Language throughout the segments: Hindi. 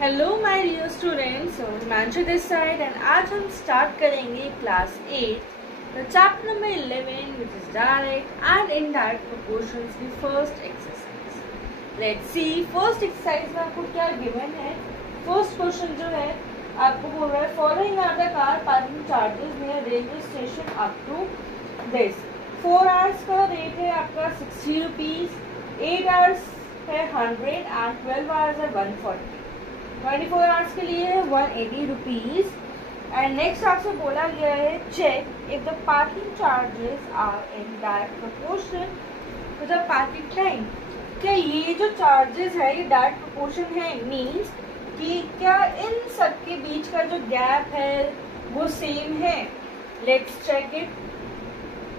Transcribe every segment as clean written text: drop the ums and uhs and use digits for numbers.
Hello my dear students, Himanshu this side and आज हम स्टार्ट करेंगे class 8 chapter number 11 which is direct and indirect proportions की first exercise. Let's see first exercise में आपको क्या गिवन है। फर्स्ट क्वेश्चन जो है आपको बोल रहा है following are the car parking charges near railway station up to this. 4 hours का रेट है आपका 60 रुपीज, 8 आवर्स है 100 एंड 12 आवर्स है 140। 24 आवर्स के लिए है 180 रुपीज। एंड नेक्स्ट आपसे बोला गया है check if the parking charges are in direct proportion to the parking time. क्या ये जो चार्जेस है ये डायरेक्ट प्रोपोर्शन है, मीन्स कि क्या इन सब के बीच का जो गैप है वो सेम है। Let's check it.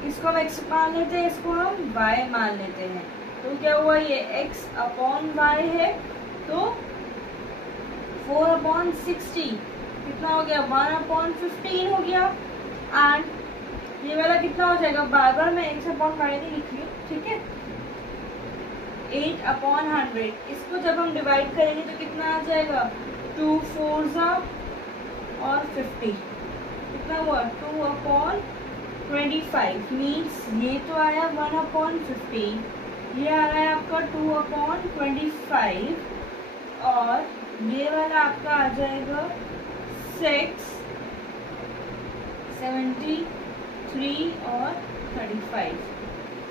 इसको हम x मान लेते हैं, इसको हम y मान लेते हैं। तो क्या हुआ, ये x अपॉन y है तो 4/60 कितना हो गया, 1/15 हो गया। एंड ये वाला कितना हो जाएगा, बार बार मैं x/y नहीं लिख रही हूँ, ठीक है। 8/100 इसको जब हम डिवाइड करेंगे तो कितना आ जाएगा, 2 4 और 50 कितना हुआ 2/25 मीन्स ये तो आया 1/15, ये आ रहा है आपका 2/25 और ये वाला आपका आ जाएगा 6, 73 और 35।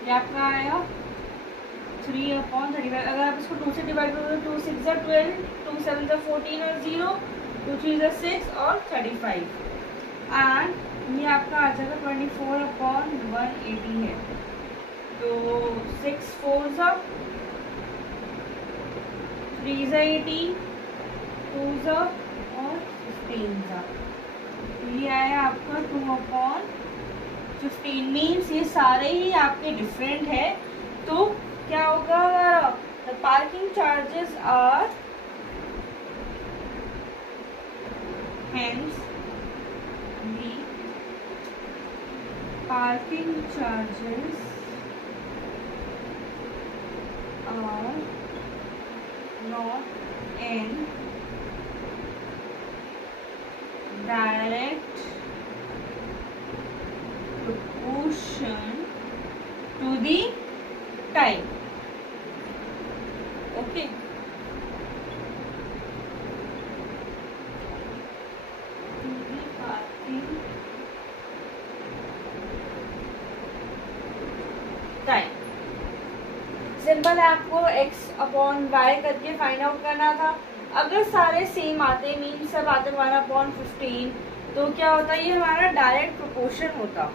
ये आपका आया 3/35। अगर आप इसको 2 से डिवाइड करोगे 2 6 12, 2 7 14 और 0, 2 3 6 और 35। एंड ये आपका आ जाएगा 24/180 है। तो 6 4 3 80, 2 और 15। ये आया आपका 2/15 मीन्स ये सारे ही आपके डिफरेंट है। तो क्या होगा, the parking charges are hence the parking charges are not in direct proportion to the time. Okay. To the parking time. Simple है, आपको x/y करके फाइंड आउट करना था। अगर सारे सेम आते मीन सब आते 1/15 तो क्या होता, ये हमारा डायरेक्ट प्रोपोर्शन होता।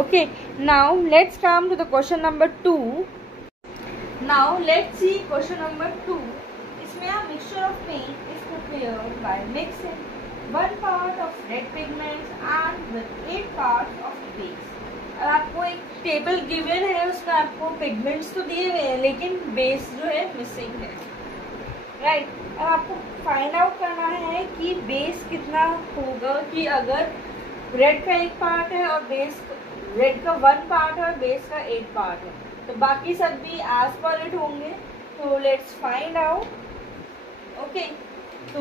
Okay, now let's come to the question number 2। Now let's see question number 2। इसमें आप mixture of paint is prepared by mixing 1 part of red pigments and with 8 parts of base। अब आपको एक टेबल गिवन है, उसमें आपको पिगमेंट्स तो दिए हुए हैं लेकिन बेस जो है मिसिंग है, राइट। अब आपको फाइंड आउट करना है कि बेस कितना होगा, कि अगर रेड का 1 पार्ट है और बेस रेड का 1 पार्ट है और बेस का 8 पार्ट है तो बाकी सब भी एज पर इट होंगे। तो लेट्स फाइंड आउट। ओके, तो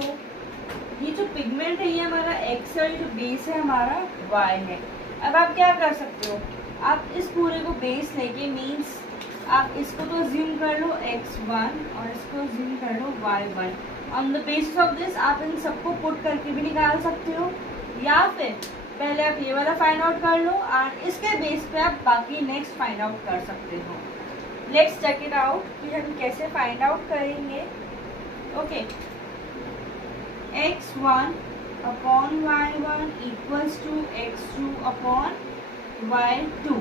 ये जो पिगमेंट है ये हमारा x है, जो बेस है हमारा y है। अब आप क्या कर सकते हो, आप इस पूरे को बेस लेके मीन्स आप इसको तो अज्यूम कर लो x1 और इसको अज्यूम कर लो y1। On the basis of this आप इन सबको पुट करके भी निकाल सकते हो, या फिर पहले आप ये वाला फाइंड आउट कर लो और इसके बेस पे आप बाकी नेक्स्ट फाइंड आउट कर सकते हो। लेट्स चेक इट आउट कि हम कैसे फाइंड आउट करेंगे। Okay, x1/y1 equals to x2/y2।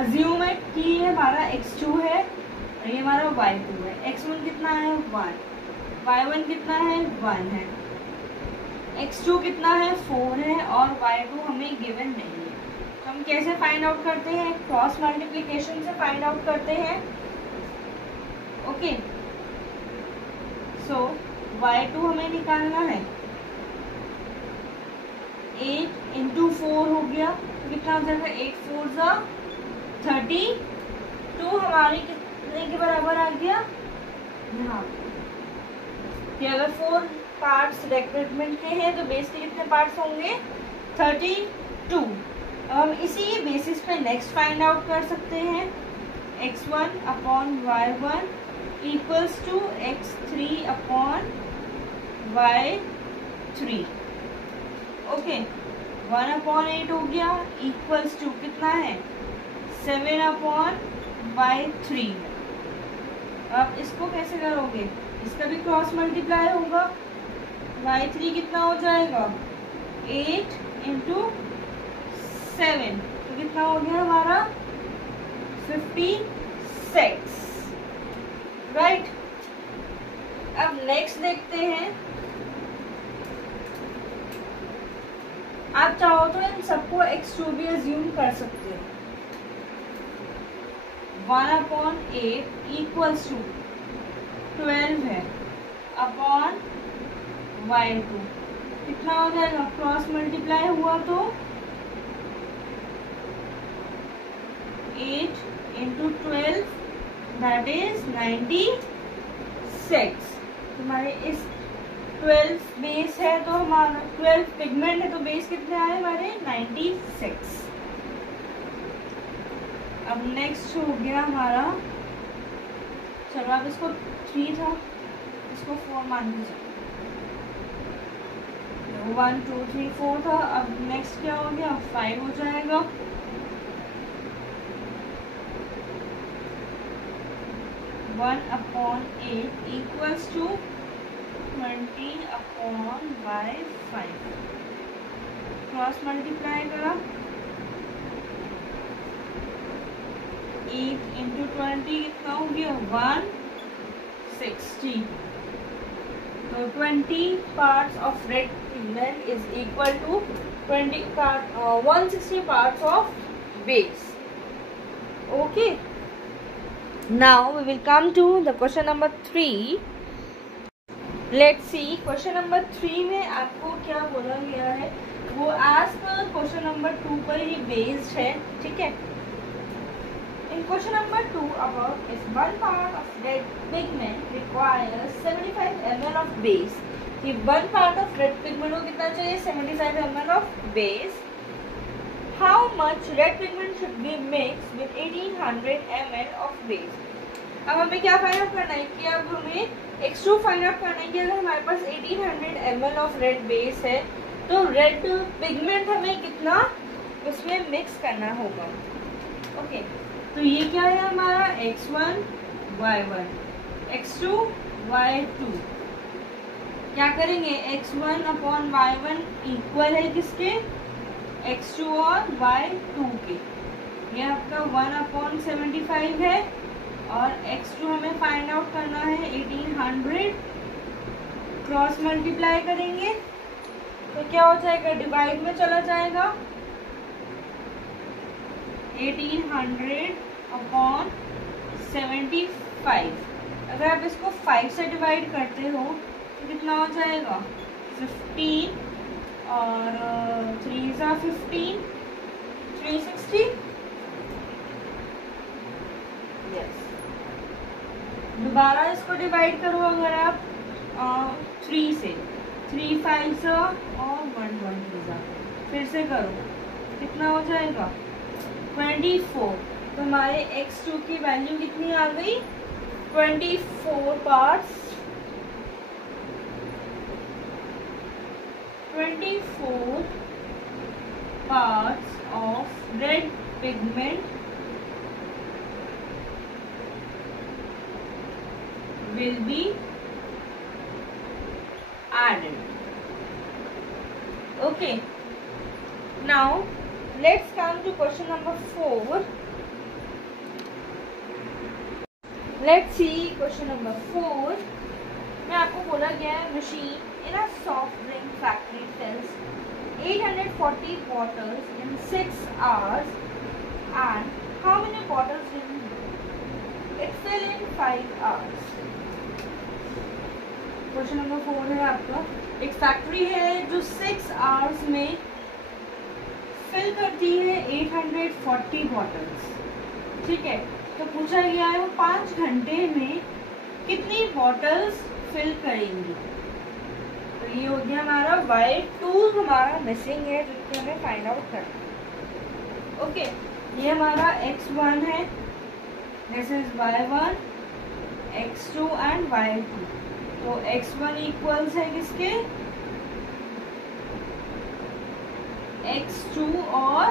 Assume it कि ये हमारा x2 है और ये हमारा y2 है। x1 कितना है 1, y1 कितना है 1 है, x2 कितना है 4 है और y2 हमें गिवन नहीं है। तो हम कैसे फाइंड आउट करते हैं, क्रॉस मल्टीप्लिकेशन से फाइंड आउट करते हैं। ओके, सो y2 हमें निकालना है, 8 × 4 हो गया तो कितना हो जाएगा, 8 4 32 हमारे कितने के बराबर आ गया, यहाँ कि अगर 4 पार्ट्स डायरेक्ट पिगमेंट के हैं तो बेस के कितने पार्ट्स होंगे, 32। अब हम इसी बेसिस पे नेक्स्ट फाइंड आउट कर सकते हैं, x1 upon y1 equals to x3 upon y3। Okay, 1 upon 8 हो गया इक्वल्स टू कितना है, 7 अपॉन y3। अब इसको कैसे करोगे, इसका भी क्रॉस मल्टीप्लाई होगा, y3 कितना हो जाएगा, 8 इंटू 7, तो कितना हो गया हमारा 56, राइट। अब नेक्स्ट देखते हैं, आप चाहो तो इन सबको x2 भी अज्यूम कर सकते हो। 1 अपॉन 8 इक्वल्स टू 12 है अपॉन y2, कितना हो जाएगा, क्रॉस मल्टीप्लाई हुआ तो 8 इंटू 12 दैट इज 96। हमारे इस 12 बेस है तो हमारा 12 पिगमेंट है तो बेस कितने आए हमारे, 96। अब नेक्स्ट हो गया हमारा, चलो अब इसको 3 था, इसको 4 मान लीजिए, 1 2 3 4 था। अब नेक्स्ट क्या हो गया, 5 हो जाएगा। वन अपॉन 8 इक्वल्स टू 20 अपॉन y5, क्रॉस मल्टीप्लाई करा, 8 इंटू 20 कितना हो गया, 160। तो 20 parts of red pigment is equal to 160 parts of base. Okay, now we will come to the question number 3। Let's see question number 3 में आपको क्या बोला गया है, वो एज पर क्वेश्चन नंबर 2 पर ही बेस्ड है, ठीक है। In question number 2, about if 1 part of red pigment requires 75 ml of base, कि 1 part of red pigment को कितना चाहिए, 75 ml of base, how much red pigment should be mixed with 1800 ml of base। अब हमें क्या फाइंड आउट करना है कि अब हमें x2 फाइंड आउट करना है कि अगर हमारे पास 1800 ml of red base है तो red pigment हमें कितना उसमें मिक्स करना होगा। ओके, तो ये क्या है हमारा, x1 y1 x2 y2, क्या करेंगे, x1 अपॉन y1 इक्वल है किसके, x2 और y2 के। ये आपका 1 अपॉन 75 है और x2 हमें फाइंड आउट करना है 1800, क्रॉस मल्टीप्लाई करेंगे तो क्या हो जाएगा, डिवाइड में चला जाएगा, 1800 अपॉन 75। अगर आप इसको 5 से डिवाइड करते हो तो कितना हो जाएगा, 15 और 3 सा 15, 360। यस, दोबारा इसको डिवाइड करो अगर आप 3 से, 3 5 सा और 1 1 3 सा, फिर से करो कितना हो जाएगा, 24। तो हमारे x2 की वैल्यू कितनी आ गई, 24 parts, 24 parts of red pigment will be added. Okay, now let's come to question number 4. Let's see question number 4 में आपको बोला गया है machine in a soft drink factory fills 840 bottles in 6 hours, and how many bottles will it fill in 5 hours? Question number 4 है आपका, एक फैक्ट्री है जो 6 आवर्स में फिल करती है 840 बॉटल्स, ठीक है। तो पूछा गया है वो 5 घंटे में कितनी बॉटल्स फिल करेंगी। तो ये हो गया हमारा y2 हमारा मिसिंग है जो कि हमें फाइंड आउट करना। ओके, ये हमारा x1 है, this is y1, x2 and y2। तो x1 इक्वल्स है किसके, x2 और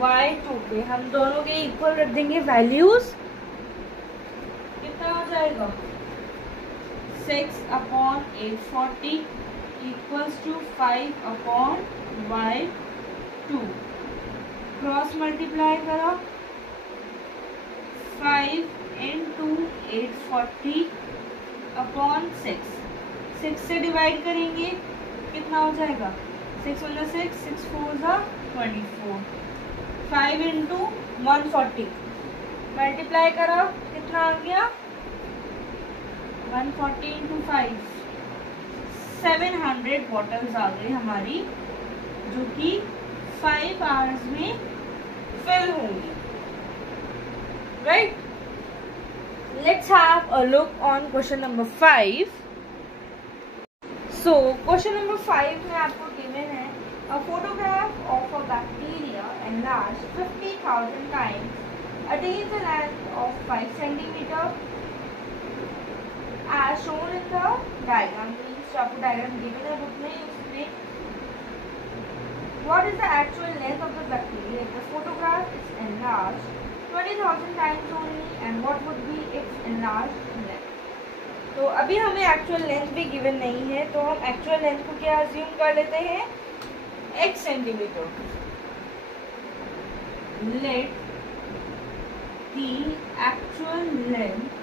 y2 पे। हम दोनों के इक्वल रख देंगे वैल्यूज। कितना हो जाएगा 6/840 equals to 5/y2। Cross multiply करो, 5 × 840/6। 6 से डिवाइड करेंगे, कितना हो जाएगा 6 × 6, 6 4 24। 5 × 140 मल्टीप्लाई करो, कितना आ गया 140 × 5, 700 बॉटल्स आ गई हमारी, जो कि 5 आवर्स में फिल होंगी। Right, let's have a look on question number 5। So question number 5 में आपको गिवन है a photograph of a bacteria enlarged 50,000 times attains a length of 5 cm as shown in the diagram। Means आपको डायग्राम गिवन है बुक में, उसमें what is the actual length of the bacteria if the photograph is enlarged 20,000 times only and what would be its enlarged length। तो अभी हमें एक्चुअल लेंथ भी गिवन नहीं है, तो हम एक्चुअल लेंथ को क्या अज्यूम कर लेते हैं x centimetre. Let the actual length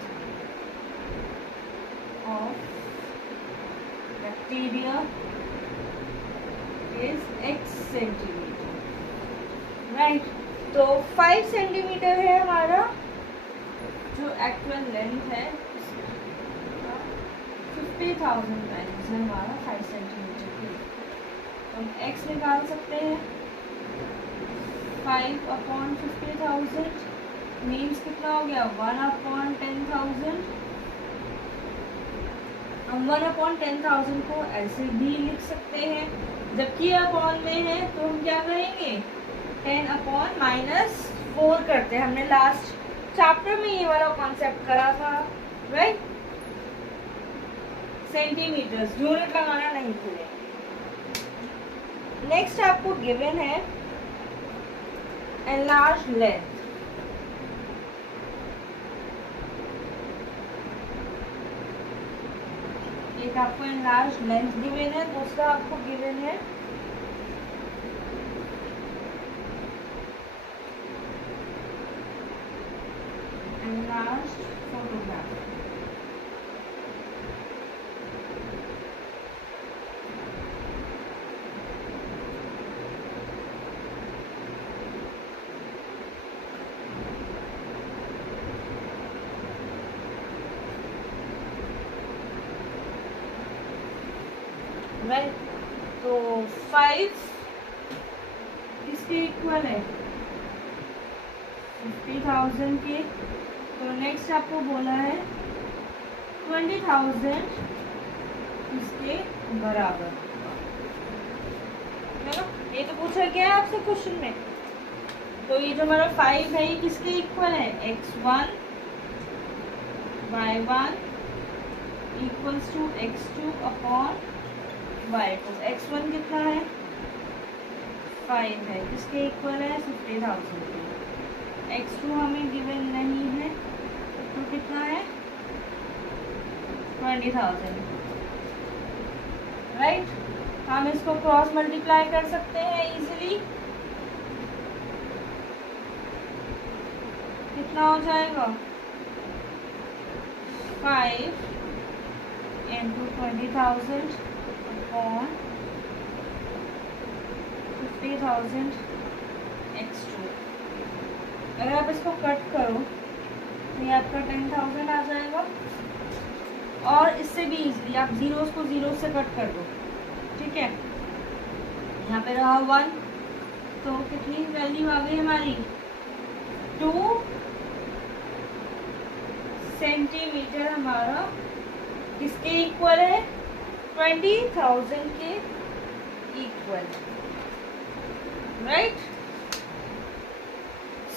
of bacteria is x centimetre. Right, तो 5 सेंटीमीटर है हमारा जो एक्चुअल लेंथ है, 50,000 टाइम्स है हमारा 5 सेंटीमीटर की। हम x निकाल सकते हैं, 5/50,000 मीन्स कितना हो गया 1/10,000। हम 1/10,000 को ऐसे भी लिख सकते हैं, जबकि अपॉन में है तो हम क्या करेंगे 10/-4 करते हैं। हमने लास्ट चैप्टर में ये वाला कॉन्सेप्ट करा था, राइट। सेंटीमीटर्स, यूनिट लगाना नहीं भूलें। नेक्स्ट आपको गिवन है एनलार्ज लेंथ। एक आपको एनलार्ज लेंथ गिवन है, दूसरा आपको गिवन है एनलार्ज फोटोग्राफ। राइट, तो 5 किसके इक्वल है 50,000 के। तो नेक्स्ट आपको बोला है 20,000 इसके बराबर है ना, ये तो पूछा गया है आपसे क्वेश्चन में। तो ये जो हमारा 5 है ये किसके इक्वल है x1 y1 equals to x2 upon y2। x1 कितना है 5 है, किसके इक्वल है 50,000 के। x2 हमें गिवन नहीं है, तो कितना है 20,000। राइट, हम इसको क्रॉस मल्टीप्लाई कर सकते हैं इजीली। कितना हो जाएगा 5 × 20,000 अपॉन 50,000 x2। अगर आप इसको कट करो तो ये आपका 10,000 आ जाएगा, और इससे भी इजीली आप जीरोस को जीरो से कट कर दो। ठीक है, यहाँ पे रहा 1, तो कितनी वैल्यू आ गई हमारी 2 सेंटीमीटर हमारा किसके इक्वल है? 20,000 के इक्वल, राइट।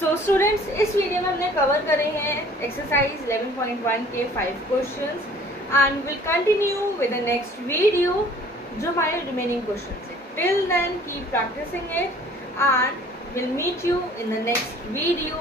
सो स्टूडेंट्स, इस वीडियो में हमने कवर करे हैं एक्सरसाइज 11.1 के 5 questions and will continue with the next video जो हमारे रिमेनिंग क्वेश्चंस है। Till then keep practising it and will meet you in the next video.